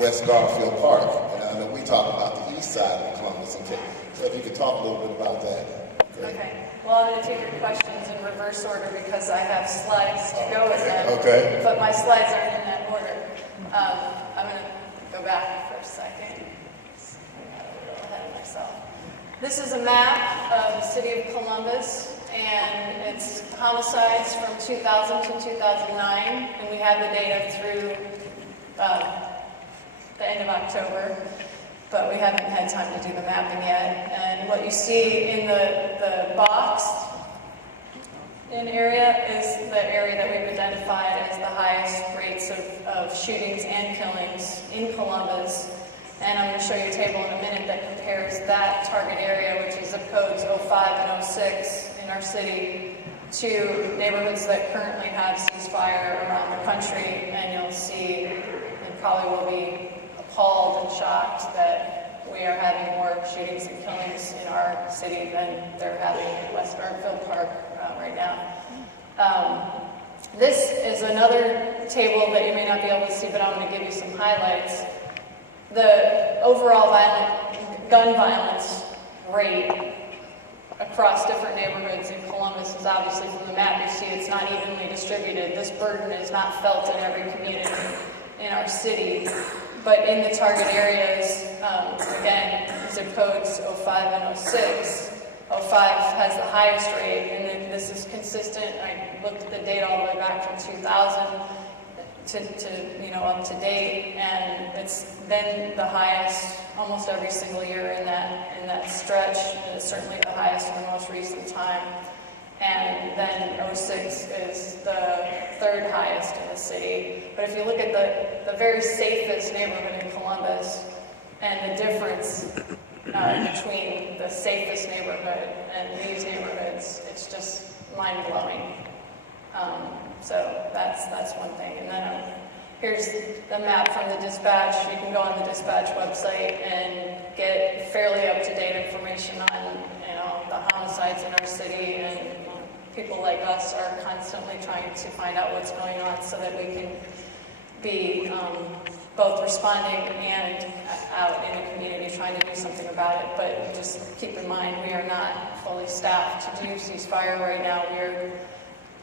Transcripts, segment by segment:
West Garfield Park. And I know we talk about the east side of Columbus. Okay. So if you could talk a little bit about that. Great. Okay. Well, I'm going to take your questions in reverse order because I have slides to go with them. Okay. But my slides aren't in that order. I'm going to go back for a second. I'm a little ahead of myself. This is a map of the city of Columbus, and it's homicides from 2000 to 2009, and we have the data through the end of October, but we haven't had time to do the mapping yet. And what you see in the box in area is the area that we've identified as the highest rates of shootings and killings in Columbus. And I'm going to show you a table in a minute that compares that target area, which is zip codes 05 and 06 in our city, to neighborhoods that currently have ceasefire around the country. And you'll see, and probably will be appalled and shocked that we are having more shootings and killings in our city than they're having in West Garfield Park right now. This is another table that you may not be able to see, but I'm going to give you some highlights. The overall gun violence rate across different neighborhoods in Columbus is obviously, from the map you see, it's not evenly distributed. This burden is not felt in every community in our city. But in the target areas, again, zip codes 05 and 06, 05 has the highest rate, and then this is consistent. I looked at the data all the way back from 2000 to up to date, and it's been the highest almost every single year in that stretch, and it's certainly the highest in the most recent time. And then 06 is the third highest in the city. But if you look at the very safest neighborhood in Columbus and the difference between the safest neighborhood and these neighborhoods, it's just mind-blowing. So that's one thing. And then here's the map from the dispatch. You can go on the dispatch website and get fairly up-to-date information on the homicides in our city, and people like us are constantly trying to find out what's going on so that we can be both responding and out in the community trying to do something about it. But just keep in mind, we are not fully staffed to do ceasefire right now. We're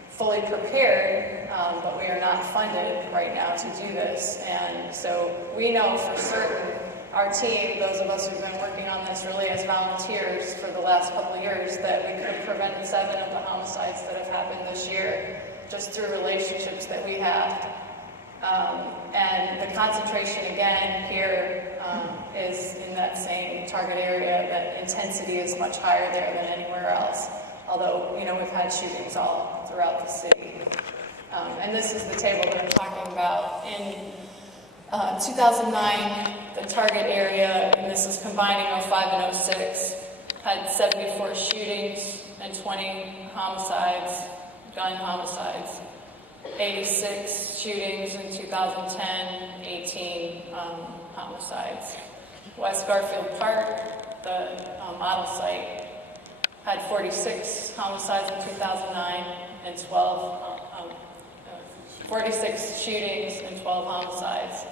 fully prepared, but we are not funded right now to do this. And so we know for certain, our team, those of us who've been working on this really as volunteers for the last couple of years, that we could have prevented 7 of the homicides that have happened this year just through relationships that we have. And the concentration again here is in that same target area. That intensity is much higher there than anywhere else. Although, we've had shootings all throughout the city. And this is the table that I'm talking about. In 2009, the target area, and this is combining 05 and 06, had 74 shootings and 20 homicides, gun homicides. 86 shootings in 2010, 18 homicides. West Garfield Park, the model site, had 46 homicides in 2009 and 46 shootings and 12 homicides.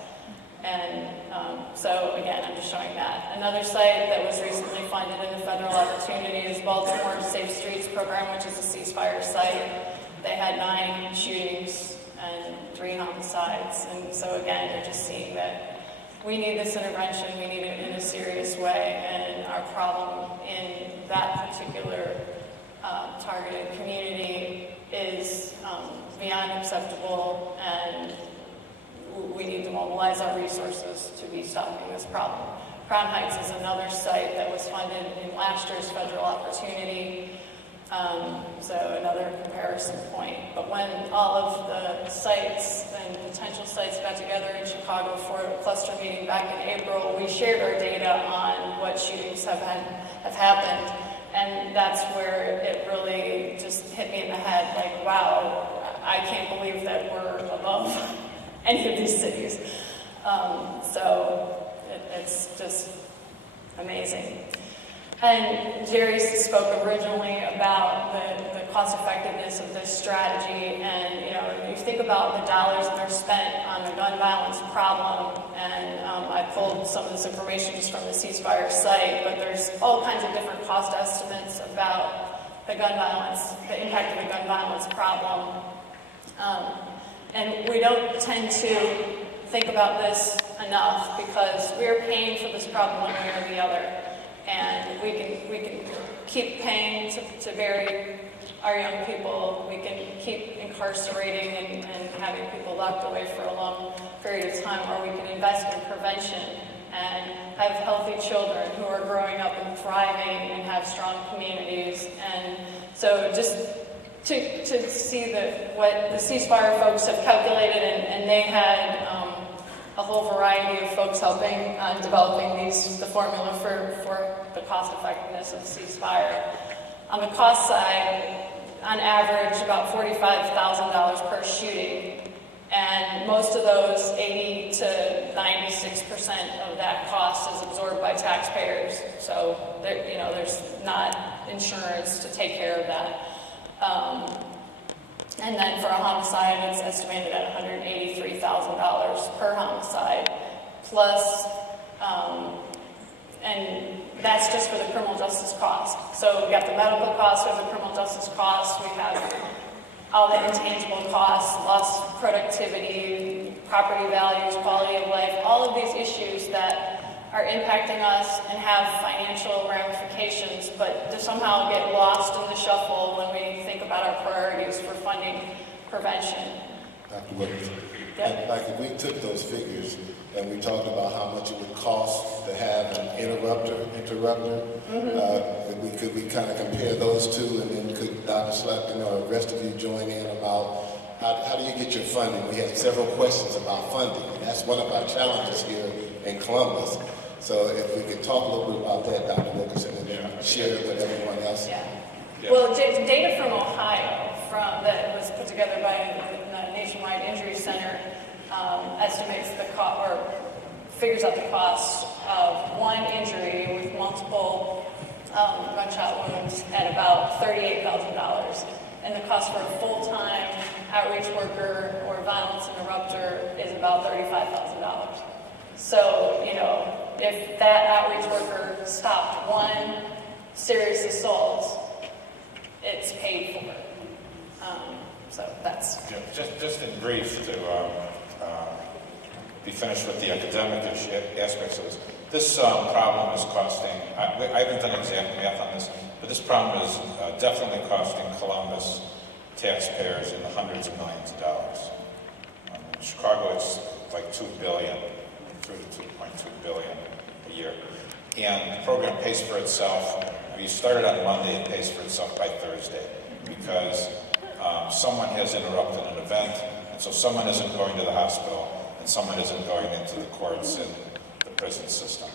And so again, I'm just showing that. Another site that was recently funded in the federal opportunity is Baltimore Safe Streets Program, which is a ceasefire site. They had 9 shootings and 3 homicides. And so again, you're just seeing that we need this intervention, we need it in a serious way, and our problem in that particular targeted community is beyond acceptable, and we need to mobilize our resources to be stopping this problem. Crown Heights is another site that was funded in last year's federal opportunity, so another comparison point. But when all of the sites and potential sites got together in Chicago for a cluster meeting back in April, we shared our data on what shootings have happened, and that's where it really just hit me in the head, like, wow, I can't believe that we're above any of these cities. So it's just amazing. And Jerry spoke originally about the cost effectiveness of this strategy, and if you think about the dollars that are spent on the gun violence problem and pulled some of this information just from the ceasefire site, but there's all kinds of different cost estimates about the gun violence, the impact of the gun violence problem. And we don't tend to think about this enough because we're paying for this problem one way or the other. And we can keep paying to bury our young people. We can keep incarcerating and having people locked away for a long period of time, or we can invest in prevention and have healthy children who are growing up and thriving and have strong communities. And so just to see what the ceasefire folks have calculated, and they had a whole variety of folks helping developing the formula for the cost effectiveness of ceasefire. On the cost side, on average, about $45,000 per shooting, and most of those, 80 to 96% of that cost is absorbed by taxpayers. So there's not insurance to take care of that. And then for a homicide, it's estimated at $183,000 per homicide, plus, and that's just for the criminal justice cost. So we've got the medical costs, we have the criminal justice costs, we have all the intangible costs, lost productivity, property values, quality of life, all of these issues that are impacting us and have financial ramifications, but to somehow get lost in the shuffle when we think about our priorities for funding prevention. Dr. Wilkinson, Yep. like if we took those figures and we talked about how much it would cost to have an interrupter, could we kind of compare those two, and then could Dr. Slapton or the rest of you join in about how do you get your funding? We had several questions about funding, and that's one of our challenges here in Columbus. So if we could talk a little bit about that, Dr. Wilkinson, and then share it with everyone else. Yeah. Well, data from Ohio that was put together by the Nationwide Injury Center estimates the cost, or figures out the cost of one injury with multiple gunshot wounds at about $38,000. And the cost for a full-time outreach worker or violence interrupter is about $35,000. So, if that outreach worker stopped one serious assault, it's paid for. So that's... Just in brief, to be finished with the academic aspects of this. This problem is costing, I haven't done exact math on this, but this problem is definitely costing Columbus taxpayers in the hundreds of millions of dollars. In Chicago, it's like $2 billion, $2 to $2.2 billion a year. And the program pays for itself. We started on Monday, it pays for itself by Thursday, because someone has interrupted an event, and so someone isn't going to the hospital, and someone isn't going into the courts and the prison system.